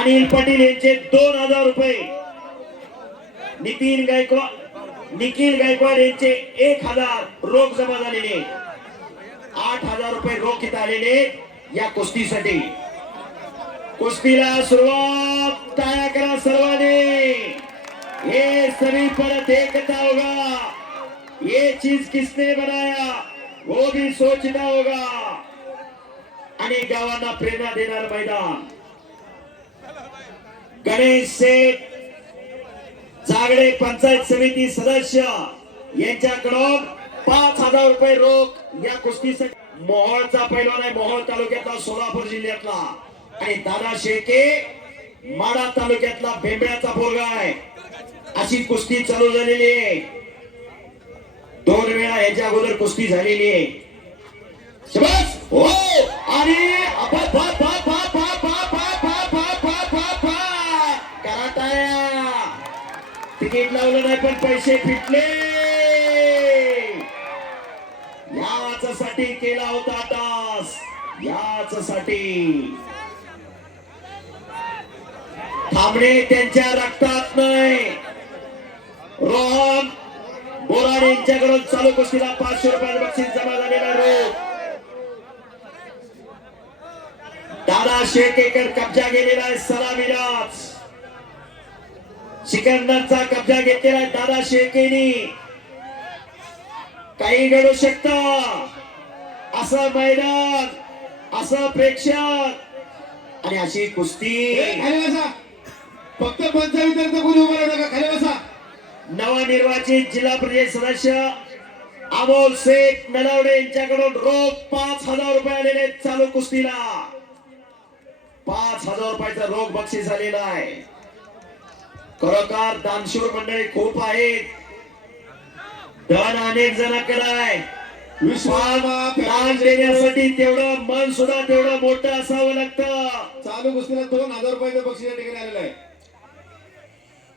अनिल पाटील यांचे 2000 रुपये, निखिल गायकवाड यांचे 1000 रोख जमा झालेले, 8000 रुपये रोख इथं आलेले या कुस्तीसाठी. कुस्तीला सुरुवात, टाळ्या करा सर्वांनी. ये सभी पर देखता होगा, ये चीज किसने बनाया वो भी सोचना होगा. अनेक गावांना प्रेरणा देणार मैदान. गणेश सेठ जागडे पंचायत समिती सदस्य यांच्याकडून 5000 रुपये रोख या कुस्तीसाठी. मोहोळचा पैलवान आहे, मोहोळ तालुक्यातला, सोलापूर जिल्ह्यातला. आणि दादा शेळके माडा तालुक्यातला बेंबळ्याचा पोरगा आहे. अशी कुस्ती चालू झालेली आहे. 2 वेळा याच्या अगोदर कुस्ती झालेली आहे. शबास हो. आणि तिकीट लावलं नाही पण पैसे फिटले. याच्यासाठी केला होता टास, याच्यासाठी. थांबणे त्यांच्या रक्तात नाही. रोहन बोराडे यांच्याकडून चालू कुस्तीला 500 रुपये बक्षीस जमा झालेला रोख. दादा शेळकेकर कब्जा गेलेला आहे. सलामीलाच सिकंदरचा कब्जा घेतलेला आहे दादा शेळकेनी. काही घडू शकतं. असं मैदान, असं प्रेक्षक आणि अशी कुस्ती. फक्त पंचायत कोणी उभा राहता का? खाली बसा. नवनिर्वाचित जिल्हा परिषद सदस्य अमोल शेठ नलावडे यांच्याकडून रोख 5000 रुपये आलेले चालू कुस्तीला. 5000 रुपयाचा रोख बक्षीस आलेला आहे. खरोखर दानशूर मंडळी खूप आहेत. धन अनेक जणांकडे आहे. दान देण्यासाठी तेवढं मन सुद्धा तेवढं मोठं असावं लागतं. चालू कुस्तीला 2000 रुपयाचं बक्षीस या ठिकाणी आलेलं आहे.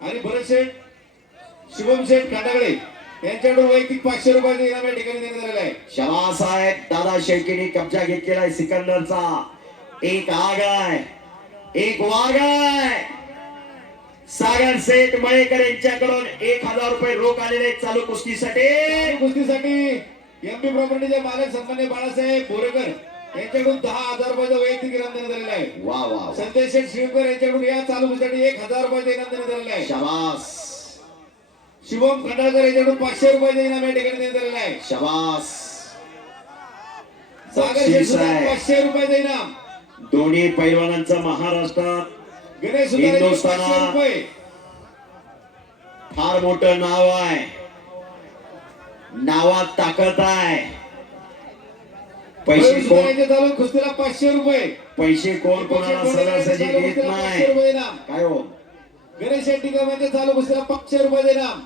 आणि भरत शेठ, शुभम शेठ खांडागडे यांच्याकडून वैयक्तिक 500 रुपयाचं इनाम या ठिकाणी देण्यात आलेलं आहे. शबास साहेब. दादा शेळकेने कब्जा घेतलेला आहे सिकंदरचा. एक आग आहे, एक वाघ आहे. सागर सेठ मळेकर यांच्याकडून 1000 रुपये रोख आलेले चालू कुस्तीसाठी. एमपी प्रॉपर्टीचे मालक सन्मान्य बाळासाहेब बोरेकर यांच्याकडून 10,000 रुपयाचं वैयक्तिक इनाम देण्यात आलेलं आहे. वा वा. संदेश श्रीकर यांच्याकडून या चालू कुस्तीसाठी 1000 रुपयाचं इनाम देण्यात आलेलं आहे. शबास. शुभम खंडाळकर यांच्याकडून 500 रुपयाचं इनाम या ठिकाणी देण्यात आलेलं आहे. शबास. सागर शेठ 500 रुपयाचं इनाम. दोन्ही पैलवानांचं महाराष्ट्रात गणेश हिंदुस्थानात फार मोठं नाव आहे. नावात ताकद आहे. पैसे कोण कुस्तीला 500 रुपये. पैसे कोण कोणाला सहजासहजी देत नाही. काय हो. गणेश शेट्टी म्हणजे चालू कुस्तीला 500 रुपये इनाम.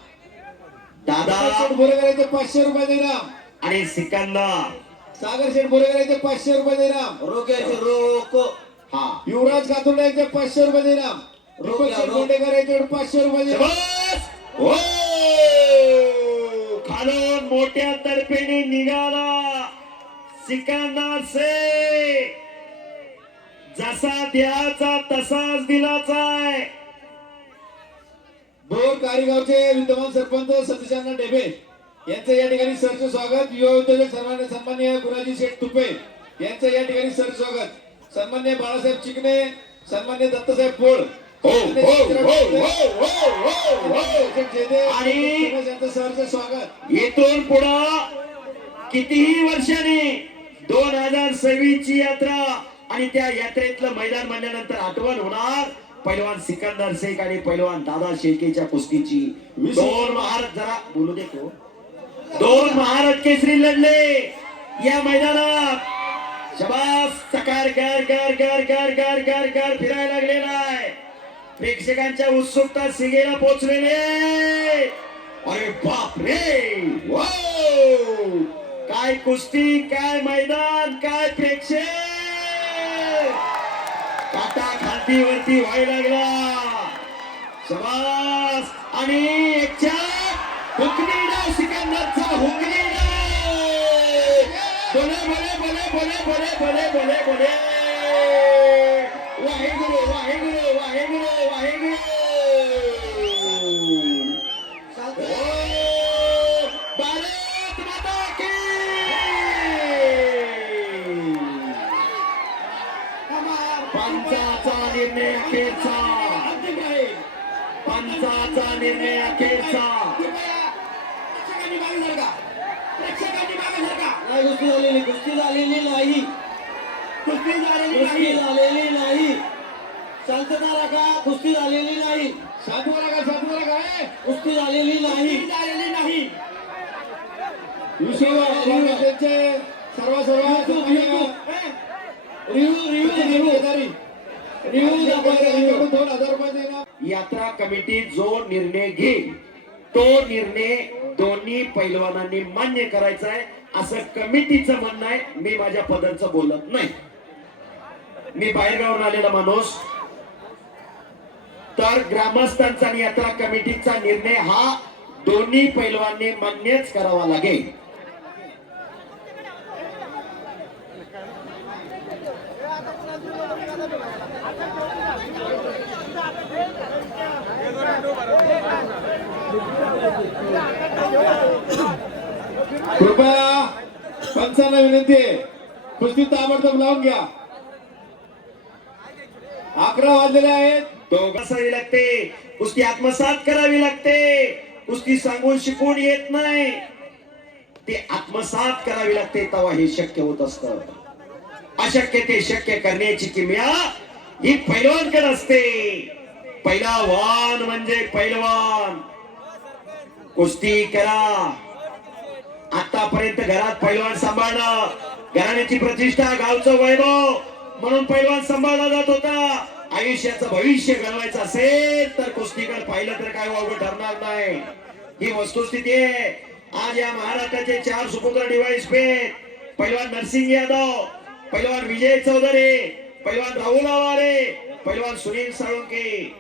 दादा बोरेकरांचे 500 रुपये इनाम. आणि सिकंदर सागर शेठ बोरेकरांचे 500 रुपये इनाम. रोक्याचे रोक. हा. युवराज कातुर्डे यांचे 500 रुपये इनाम. रुपेश गोंडेकर यांच्याकडे 500 रुपये इनाम. हो. खालून मोठ्या तर्फेने निघाला सिकंदर से. जसा द्याचा तसाच दिलाचा आहे. बोर कारीगावचे विद्यमान सरपंच सतीशांना डेबे यांचं या ठिकाणी सरचे स्वागत. युवा उद्योजक सन्मान्य गुणाजी शेठ तुपे यांचं या ठिकाणी सर स्वागत. सन्मान्य बाळासाहेब चिकणे, सन्मान्य दत्तसाहेब पोळ आणि सरचे स्वागत. येथून पुढे कितीही वर्षांनी 2026 ची यात्रा आणि त्या यात्रेतलं मैदान म्हणल्यानंतर आठवण होणार पैलवान सिकंदर शेख आणि पैलवान दादा शेळकेच्या कुस्तीची. 2 महाराज जरा बोलू दे तो. 2 महाराज केसरी लढले या मैदानात. शबास. सकार गर गर गर गर गर गर गर फिरायला लागलेला आहे. प्रेक्षकांच्या उत्सुकता सिगेला पोहोचलेले. अरे बाप रे. वाव. काय कुस्ती, काय मैदान, काय प्रेक्षक. काटा खालती वरती व्हायला लागला. शबास. आणि हुकमी डाव सिकंदरचा. हुकमी डाव. बोले बोले बोले बोले बोले बोले बोले बोले. वाहेगुरु वाहेगुरु वाहेगुरु. आजचा निर्णय अखेरचा. प्रेक्षकांनी मागे सरका. प्रेक्षकांनी मागे सरका. नाही कुस्ती झालेली नाही. कुस्ती झालेली कुस्ती झालेली नाही. शांतता राखा. कुस्ती झालेली नाही. सातवा काय कुस्ती झालेली नाही. विषय त्यांचे सर्व रिव्ह्यू दाखवा. 2000 रुपये देणार. यात्रा कमिटी जो निर्णय घेईल तो निर्णय दोन्ही पैलवानांनी मान्य करायचा आहे असं कमिटीचं म्हणणं आहे. मी माझ्या पदांचं बोलत नाही. मी बाहेरगावून आलेला माणूस. तर ग्रामस्थांचा आणि यात्रा कमिटीचा निर्णय हा दोन्ही पैलवानांनी मान्यच करावा लागेल. कृपया पंचांना विनंती आहे, कुस्ती ताबडतोब लावून घ्या. 11 वाजलेले आहेत. दोघं असावी लागते. कुस्ती आत्मसात करावी लागते. कुस्ती सांगून शिकून येत नाही. ते आत्मसात करावी लागते तेव्हा हे शक्य होत असतं. अशक्य ते शक्य करण्याची किमया ही पैलवानकडे असते. पैलवान म्हणजे पैलवान. कुस्ती करा. आतापर्यंत घरात पैलवान सांभाळणं, घराण्याची प्रतिष्ठा, गावचं वैभव म्हणून पैलवान सांभाळला जात होता. आयुष्याचं भविष्य घडवायचं असेल तर कुस्तीकडे पाहिलं तर काय वावगं ठरणार नाही. ही वस्तुस्थिती आहे. आज या महाराष्ट्राचे 4 सुपुत्र डिवाइस पेठ, पैलवान नरसिंग यादव, पैलवान विजय चौधरी, पैलवान राहुल आवारे, पैलवान सुनील साळुंके,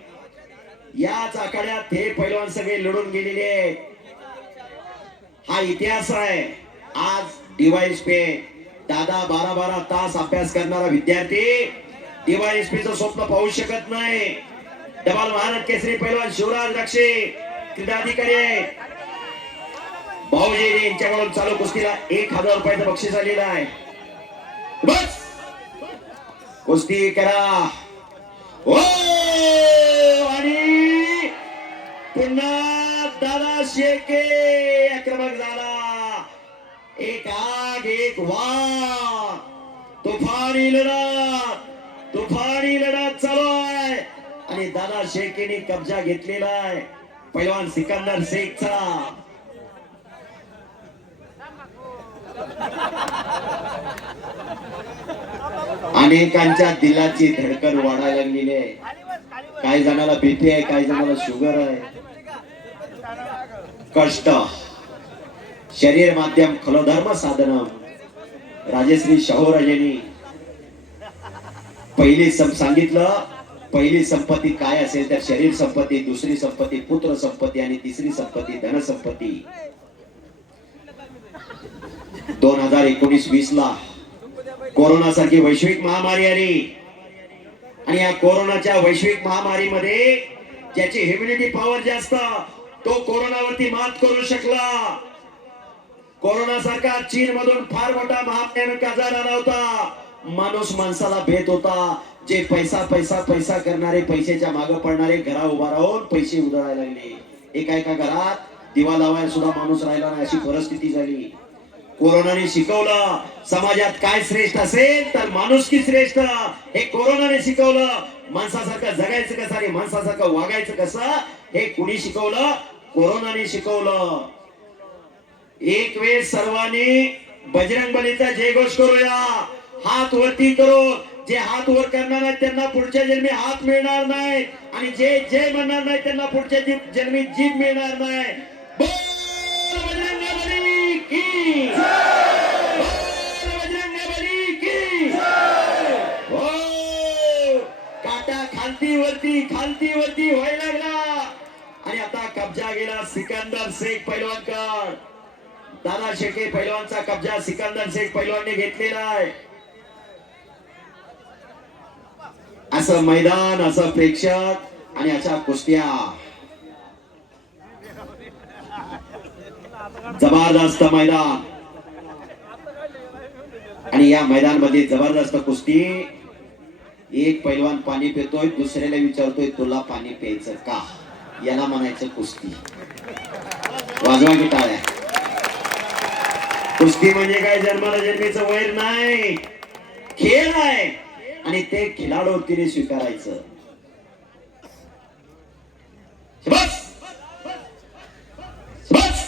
याच आखाड्यात हे पैलवान सगळे लढून गेलेले आहेत. हा इतिहास आहे. आज डिवाइस पेठ दादा 12-12 तास अभ्यास करणारा विद्यार्थी डीवायएसपी चं स्वप्न पाहू शकत नाही. डबल महाराष्ट्र केसरी पैलवान शिवराज रक्षे क्रीडा अधिकारी आहे. भाऊजी यांच्याकडून चालू कुस्तीला 1000 रुपयाचं बक्षीस आलेलं आहे. बस कुस्ती करा. ओ आणि पुन्हा दादा शेके आक्रमक झाला. एक आग एक वार. तुफानी लढत चालू आहे आणि दादा शेखेने कब्जा घेतलेला आहे पैलवान सिकंदर शेखचा. अनेकांच्या दिलाची धडकन वाढायला लागलेली आहे. काही जणाला बीपी आहे, काही जणाला शुगर आहे. कष्ट शरीर माध्यम खलोधर्म साधन. राजश्री शाहूराजेंनी सांगितलं पहिली संपत्ती काय असेल तर शरीर संपत्ती, दुसरी संपत्ती पुत्र संपत्ती आणि तिसरी संपत्ती धन संपत्ती. 2019-20 ला कोरोना सारखी वैश्विक महामारी आली आणि या कोरोनाच्या वैश्विक महामारीमध्ये ज्याची ह्युमिनिटी पॉवर जास्त तो कोरोनावरती मात करू शकला. कोरोना सारखा चीन मधून फार मोठा महाभयानक आजार आला होता. माणूस माणसाला भेट होता. जे पैसा करणारे, पैशाच्या मागे पडणारे घरा उभा राहून पैसे उधळायला लागले. एका घरात दिवा लावायला सुद्धा माणूस राहिला नाही अशी परिस्थिती झाली. कोरोनाने शिकवलं समाजात काय श्रेष्ठ असेल तर माणुसकी श्रेष्ठ. हे कोरोनाने शिकवलं. माणसासारखं जगायचं कसं आणि माणसासारखं वागायचं कसं हे कुणी शिकवलं? कोरोनाने शिकवलं. एक वेळ सर्वांनी बजरंगबलीचा जयघोष करूया. हात वरती करो. जे हात वर करणार आहेत त्यांना पुढच्या जन्मी हात मिळणार नाही आणि जे जय म्हणणार नाही त्यांना पुढच्या जन्मी जीभ मिळणार नाही. बोल बजरंगबली की जय. बोल बजरंगबली की जय. हो काटा खालती वरती व्हायला लागला आणि आता कब्जा गेला सिकंदर शेख पैलवानकर. दादा शेखे पैलवानचा कब्जा सिकंदर शेख पैलवानने घेतलेला आहे. असं मैदान, असं प्रेक्षक आणि अशा कुस्त्या. जबरदस्त मैदान आणि या मैदान मध्ये जबरदस्त कुस्ती. एक पैलवान पाणी पितोय, दुसऱ्याला विचारतोय तुला पाणी प्यायचं का. याला म्हणायचं कुस्ती. वाजवा की टाळ्या. कुस्ती म्हणजे काय जन्माला जन्मीचं वैर नाही, खेळ आहे आणि ते खिलाडूतीने स्वीकारायचं. बस बस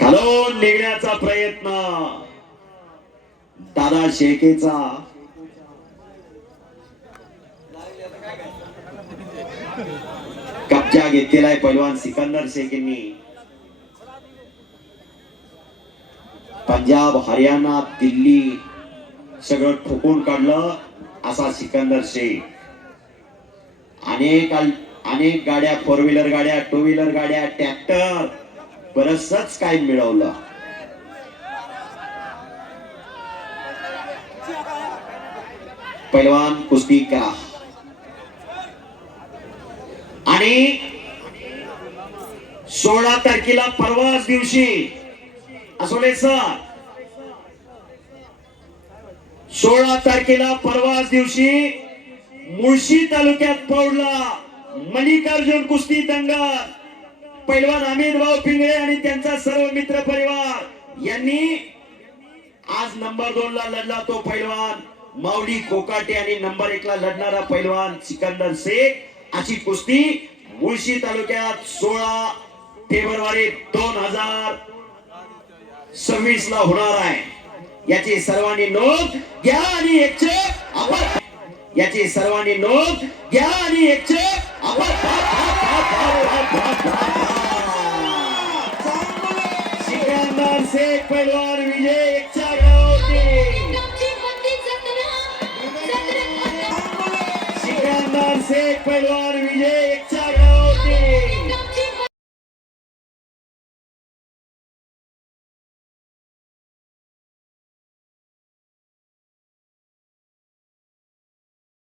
खालून निघण्याचा प्रयत्न दादा शेळकेचा. कब्जा घेतलेला आहे पैलवान सिकंदर शेख यांनी. पंजाब, हरियाणा, दिल्ली सगळं ठोकून काढलं असा सिकंदर शेख. अनेक गाड्या, फोर व्हीलर गाड्या, टू व्हीलर गाड्या, ट्रॅक्टर, बरचसच काय मिळवलं. पैलवान कुस्ती करा. आणि 16 तारखेला परवाच दिवशी असोले सर 16 तारखेला परवाच दिवशी मुळशी तालुक्यात पौडला मल्लिकार्जुन कुस्ती दंगा पैलवान अमित भाऊ पिंगळे आणि त्यांचा सर्व मित्र परिवार यांनी आज नंबर 2 ला लढला तो पैलवान माऊली कोकाटे आणि नंबर 1 ला लढणारा पैलवान सिकंदर शेख. अशी कुस्ती मुळशी तालुक्यात 16 फेब्रुवारी 2026 ला होणार आहे. याची सर्वांनी नोंद घ्या आणि याची सर्वांनी नोंद घ्या आणि सिकंदर शेख पैलवान विजय एकच्या गावती. सिकंदर शेख पैलवान विजय एकच्या